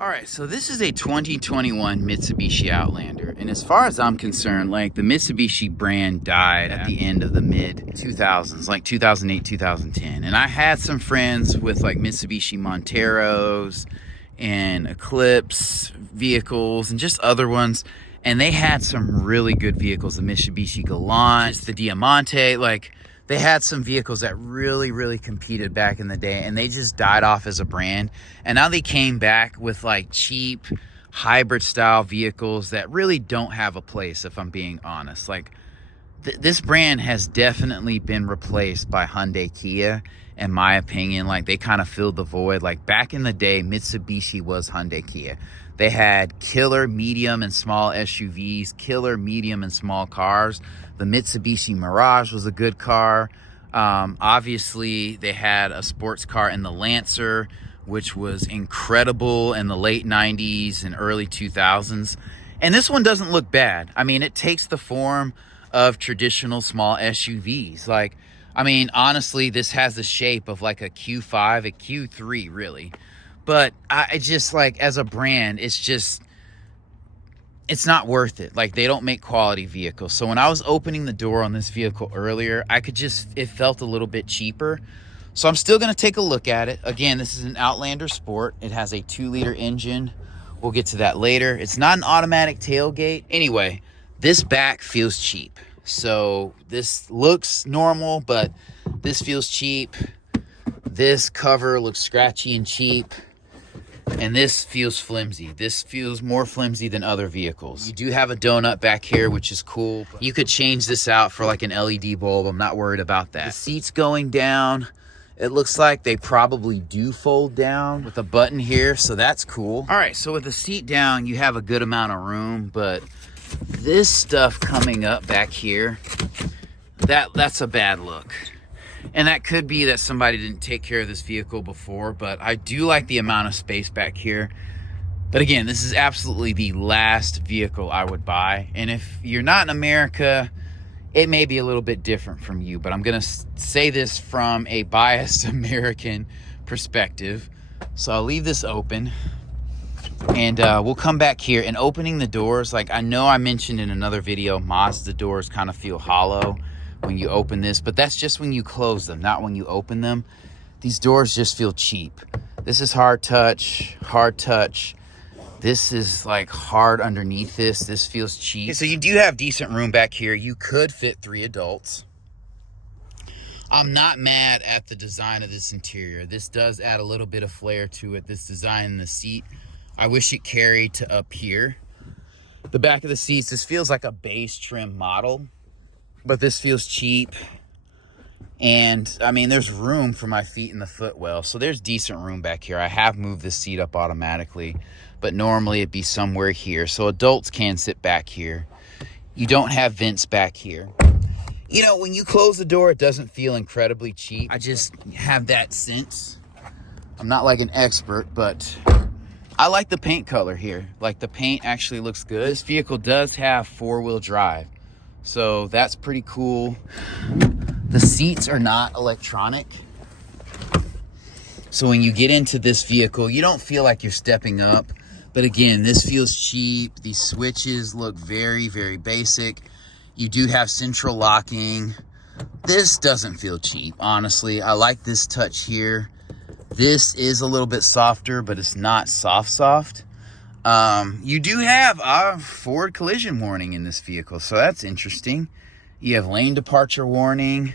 All right, so this is a 2021 Mitsubishi Outlander. And as far as I'm concerned, like the Mitsubishi brand died at the end of the mid 2000s, like 2008, 2010. And I had some friends with like Mitsubishi Monteros and Eclipse vehicles and just other ones. And they had some really good vehicles, the Mitsubishi Galant, the Diamante, like they had some vehicles that really competed back in the day, and they just died off as a brand. And now they came back with like cheap hybrid style vehicles that really don't have a place, if I'm being honest. Like this brand has definitely been replaced by Hyundai Kia, in my opinion. Like they kind of filled the void. Like back in the day, Mitsubishi was Hyundai Kia. They had killer medium and small SUVs, killer medium and small cars. The Mitsubishi Mirage was a good car. Obviously, they had a sports car in the Lancer, which was incredible in the late 90s and early 2000s. And this one doesn't look bad. I mean, it takes the form of traditional small SUVs. Like, I mean, honestly, this has the shape of like a Q5, a Q3, really. But I just, like, as a brand, it's not worth it. Like, they don't make quality vehicles. So when I was opening the door on this vehicle earlier, it felt a little bit cheaper. So I'm still going to take a look at it. Again, this is an Outlander Sport. It has a 2-liter engine. We'll get to that later. It's not an automatic tailgate. Anyway, this back feels cheap. So this looks normal, but this feels cheap. This cover looks scratchy and cheap. And this feels flimsy. This feels more flimsy than other vehicles. You do have a donut back here, which is cool. You could change this out for like an LED bulb. I'm not worried about that. The seat's going down. It looks like they probably do fold down with a button here, so that's cool. All right, so with the seat down, you have a good amount of room, but this stuff coming up back here, that's a bad look. And that could be that somebody didn't take care of this vehicle before, but I do like the amount of space back here. But again, this is absolutely the last vehicle I would buy. And if you're not in America, it may be a little bit different from you, but I'm gonna say this from a biased American perspective. So I'll leave this open and we'll come back here. And opening the doors, like I know I mentioned in another video, Mazda doors kind of feel hollow when you open this, but that's just when you close them, not when you open them. These doors just feel cheap. This is hard touch, hard touch. This is like hard underneath this. This feels cheap. Okay, so you do have decent room back here. You could fit 3 adults. I'm not mad at the design of this interior. This does add a little bit of flair to it, this design in the seat. I wish it carried to up here. The back of the seats, this feels like a base trim model, but this feels cheap. And I mean, there's room for my feet in the footwell, so there's decent room back here. I have moved this seat up automatically, but normally it'd be somewhere here, so adults can sit back here. You don't have vents back here. You know, when you close the door, it doesn't feel incredibly cheap. I just have that sense. I'm not like an expert, but I like the paint color here. Like the paint actually looks good. This vehicle does have 4-wheel drive, so that's pretty cool. The seats are not electronic. So when you get into this vehicle, you don't feel like you're stepping up. But again, this feels cheap. These switches look very basic. You do have central locking. This doesn't feel cheap, honestly. I like this touch here. This is a little bit softer, but it's not soft. You do have a forward collision warning in this vehicle, so that's interesting. You have lane departure warning.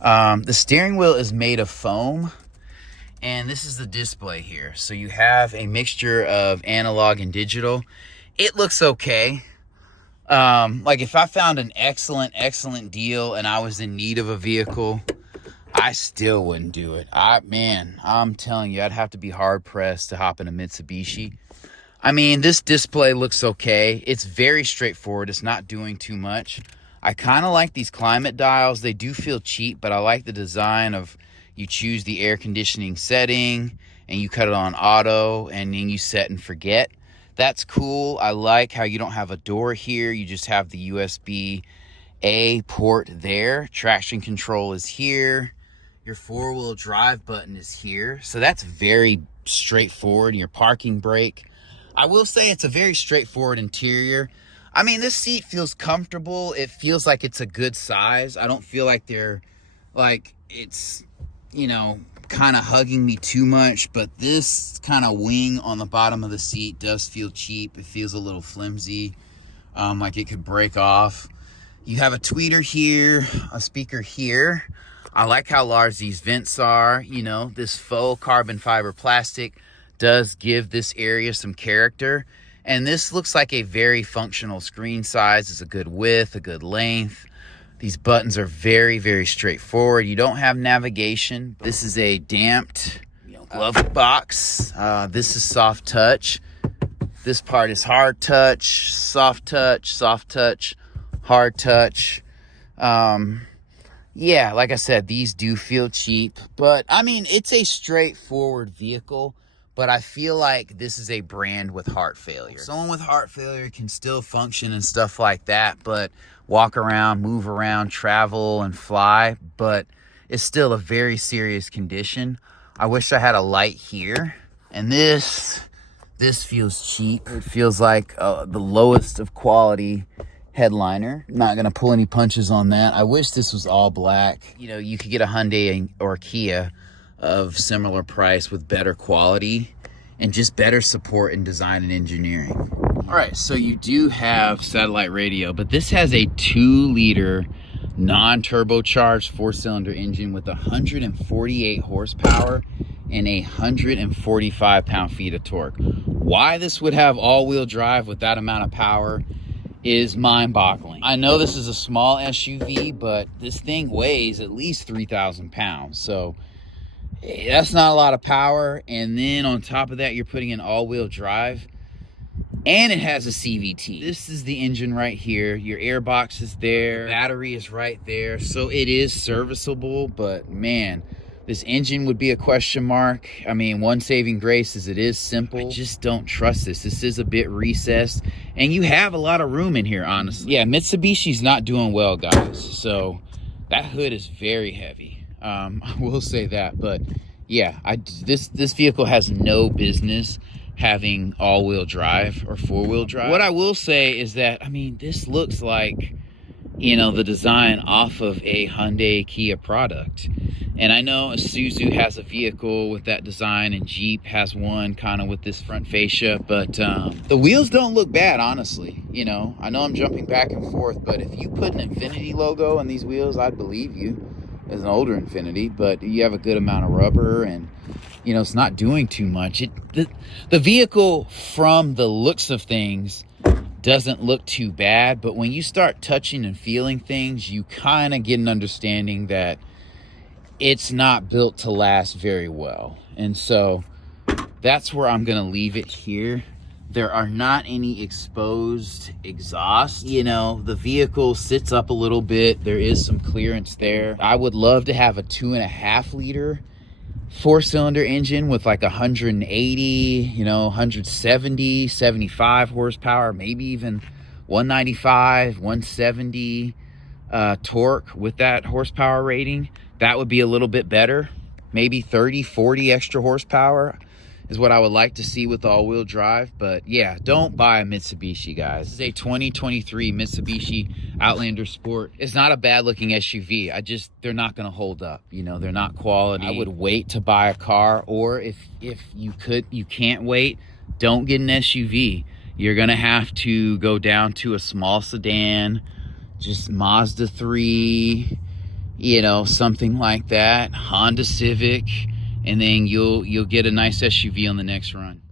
The steering wheel is made of foam, and this is the display here. So you have a mixture of analog and digital. It looks okay. Like if I found an excellent deal and I was in need of a vehicle, I still wouldn't do it. I'm telling you, I'd have to be hard pressed to hop in a Mitsubishi. I mean, this display looks okay. It's very straightforward. It's not doing too much. I kind of like these climate dials. They do feel cheap, but I like the design of you choose the air conditioning setting and you cut it on auto and then you set and forget. That's cool. I like how you don't have a door here. You just have the USB-A port there. Traction control is here. Your 4-wheel drive button is here. So that's very straightforward. Your parking brake, I will say it's a very straightforward interior. I mean, this seat feels comfortable. It feels like it's a good size. I don't feel like it's, you know, kind of hugging me too much, but this kind of wing on the bottom of the seat does feel cheap. It feels a little flimsy, like it could break off. You have a tweeter here, a speaker here. I like how large these vents are. You know, this faux carbon fiber plastic does give this area some character. And this looks like a very functional screen size. It's a good width, a good length. These buttons are very, very straightforward. You don't have navigation. This is a damped glove box. This is soft touch. This part is hard touch, soft touch, hard touch. Yeah, like I said, these do feel cheap, but I mean, it's a straightforward vehicle, but I feel like this is a brand with heart failure. Someone with heart failure can still function and stuff like that, but walk around, move around, travel, and fly, but it's still a very serious condition. I wish I had a light here. And this feels cheap. It feels like the lowest of quality headliner. Not gonna pull any punches on that. I wish this was all black. You know, you could get a Hyundai or a Kia of similar price with better quality and just better support in design and engineering. All right, so you do have satellite radio, but this has a 2-liter non-turbocharged 4-cylinder engine with 148 horsepower and 145 pound-feet of torque. Why this would have all-wheel drive with that amount of power is mind-boggling. I know this is a small SUV, but this thing weighs at least 3,000 pounds. So that's not a lot of power. And then on top of that, you're putting in all-wheel drive. And it has a CVT. This is the engine right here. Your air box is there. Battery is right there. So it is serviceable, but man, this engine would be a question mark. I mean, one saving grace is it is simple. I just don't trust this. This is a bit recessed, and you have a lot of room in here, honestly. Yeah, Mitsubishi's not doing well, guys. So that hood is very heavy. I will say that, but yeah, this vehicle has no business having all-wheel drive or four-wheel drive. What I will say is that, I mean, this looks like, you know, the design off of a Hyundai Kia product. And I know Isuzu has a vehicle with that design, and Jeep has one kind of with this front fascia, but the wheels don't look bad, honestly. You know I'm jumping back and forth, but if you put an Infiniti logo on these wheels, I'd believe you. As an older Infiniti, but you have a good amount of rubber, and you know, it's not doing too much. The vehicle, from the looks of things, doesn't look too bad, but when you start touching and feeling things, you kind of get an understanding that it's not built to last very well. And so that's where I'm gonna leave it here. There are not any exposed exhaust. You know, the vehicle sits up a little bit. There is some clearance there. I would love to have a 2.5-liter 4-cylinder engine with like 180, you know, 170, 75 horsepower, maybe even 195, 170 torque with that horsepower rating. That would be a little bit better. Maybe 30, 40 extra horsepower is what I would like to see with all-wheel drive. But yeah, don't buy a Mitsubishi, guys. This is a 2023 Mitsubishi Outlander Sport. It's not a bad-looking SUV. They're not going to hold up. You know, they're not quality. I would wait to buy a car, or if you can't wait, don't get an SUV. You're going to have to go down to a small sedan, just Mazda 3, you know, something like that, Honda Civic, and then you'll get a nice SUV on the next run.